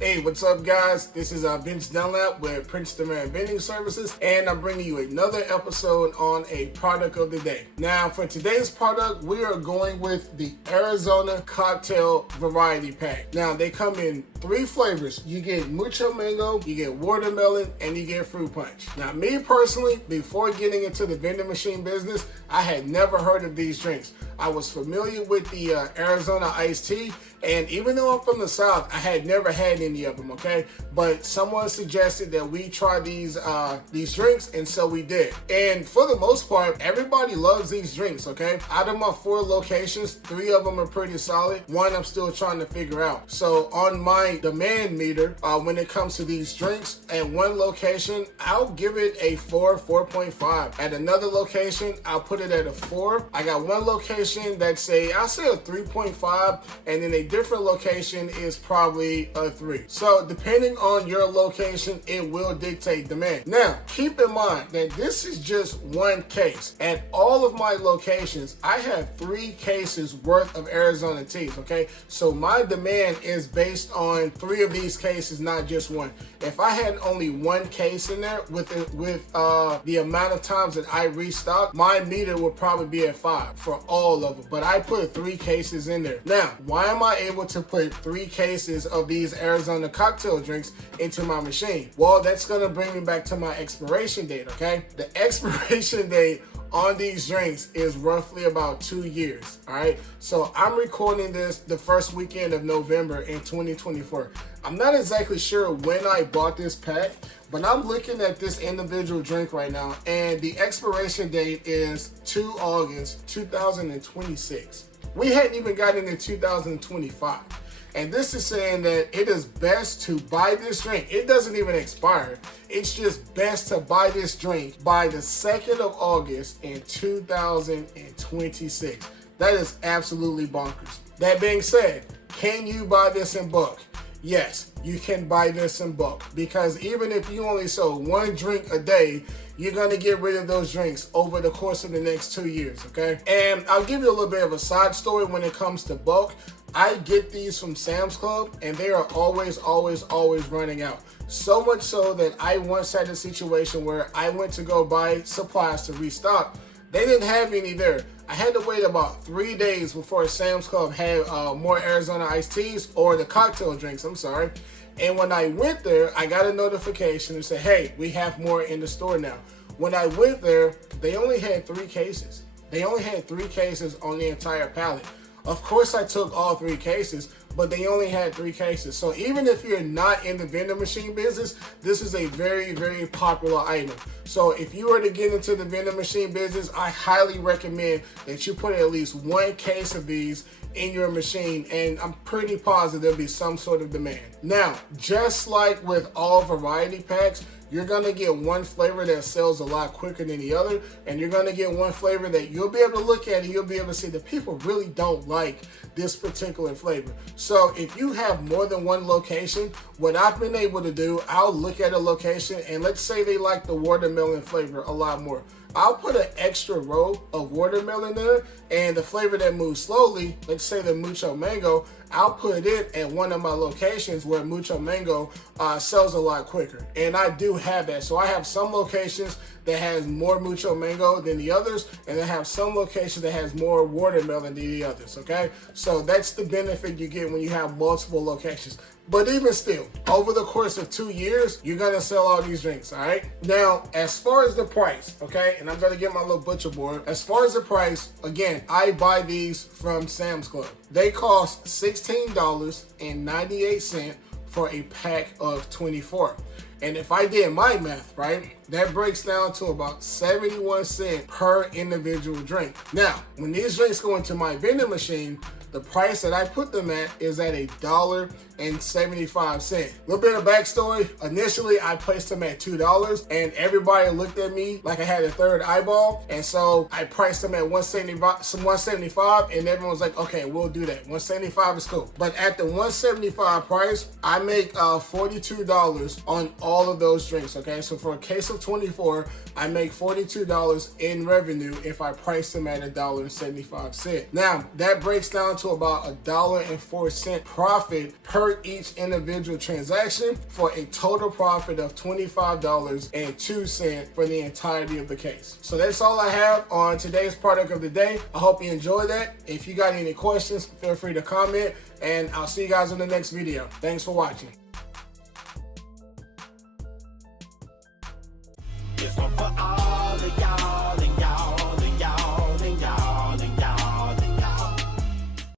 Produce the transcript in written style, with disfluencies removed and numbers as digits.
Hey, what's up, guys? This is Vince Dunlap with Prince Demand Vending Services, and I'm bringing you another episode on a product of the day. Now, for today's product, we are going with the Arizona Cocktail Variety Pack. Now, they come in 3 flavors. You get mucho mango, you get watermelon, and you get fruit punch. Now, me personally, before getting into the vending machine business, I had never heard of these drinks. I was familiar with the Arizona iced tea, and even though I'm from the South, I had never had any of them, okay? But someone suggested that we try these drinks, and so we did. And for the most part, everybody loves these drinks, okay? Out of my 4 locations, 3 of them are pretty solid. 1 I'm still trying to figure out. So on my demand meter, when it comes to these drinks, at 1 location, I'll give it a 4.5. At another location, I'll put it at a 4. I got 1 location that's I'll say a 3.5, and then a different location is probably a 3. So depending on your location, it will dictate demand. Now, keep in mind that this is just 1 case. At all of my locations, I have 3 cases worth of Arizona teas, okay? So my demand is based on 3 of these cases, not just 1. If I had only 1 case in there with the amount of times that I restock, my meter would probably be at 5 for all of them. But I put 3 cases in there. Now, why am I able to put 3 cases of these Arizona cocktail drinks into my machine? Well, that's gonna bring me back to my expiration date, okay? The expiration date on these drinks is roughly about 2 years, all right? So I'm recording this the first weekend of November in 2024. I'm not exactly sure when I bought this pack, but I'm looking at this individual drink right now, and the expiration date is 2 August 2026. We hadn't even gotten into 2025. And this is saying that it is best to buy this drink. It doesn't even expire. It's just best to buy this drink by the 2nd of August in 2026. That is absolutely bonkers. That being said, can you buy this in bulk? Yes, you can buy this in bulk, because even if you only sold 1 drink a day, you're going to get rid of those drinks over the course of the next 2 years, okay? And I'll give you a little bit of a side story when it comes to bulk. I get these from Sam's Club, and they are always running out. So much so that I once had a situation where I went to go buy supplies to restock. They didn't have any there. I had to wait about 3 days before Sam's Club had more Arizona iced teas, or the cocktail drinks, I'm sorry. And when I went there, I got a notification that said, hey, we have more in the store now. When I went there, they only had 3 cases. They only had 3 cases on the entire pallet. Of course, I took all 3 cases, but they only had 3 cases. So even if you're not in the vending machine business, this is a very, very popular item. So if you were to get into the vending machine business, I highly recommend that you put at least 1 case of these in your machine, and I'm pretty positive there'll be some sort of demand. Now, just like with all variety packs, you're gonna get 1 flavor that sells a lot quicker than the other, and you're gonna get 1 flavor that you'll be able to look at and you'll be able to see that people really don't like this particular flavor. So if you have more than 1 location, what I've been able to do, I'll look at a location, and let's say they like the watermelon flavor a lot more. I'll put an extra row of watermelon there, and the flavor that moves slowly, let's say the mucho mango, I'll put it at 1 of my locations where mucho mango sells a lot quicker. And I do have that. So I have some locations that has more mucho mango than the others, and I have some locations that has more watermelon than the others, okay? So that's the benefit you get when you have multiple locations. But even still, over the course of 2 years, you're gonna sell all these drinks, all right? Now, as far as the price, okay, and I'm gonna get my little butcher board. As far as the price, again, I buy these from Sam's Club. They cost $16.98 for a pack of 24. And if I did my math, right, that breaks down to about 71 cents per individual drink. Now, when these drinks go into my vending machine, the price that I put them at is at $1.75. A little bit of backstory. Initially, I placed them at $2, and everybody looked at me like I had a third eyeball. And so I priced them at $1.75, and everyone was like, okay, we'll do that. $1.75 is cool. But at the $1.75 price, I make $42 on all of those drinks, okay? So for a case of 24, I make $42 in revenue if I price them at $1.75. Now, that breaks down to about $1.04 profit per each individual transaction for a total profit of $25.02 for the entirety of the case. So that's all I have on today's product of the day. I hope you enjoyed that. If you got any questions, feel free to comment, and I'll see you guys in the next video. Thanks for watching. It's one for all.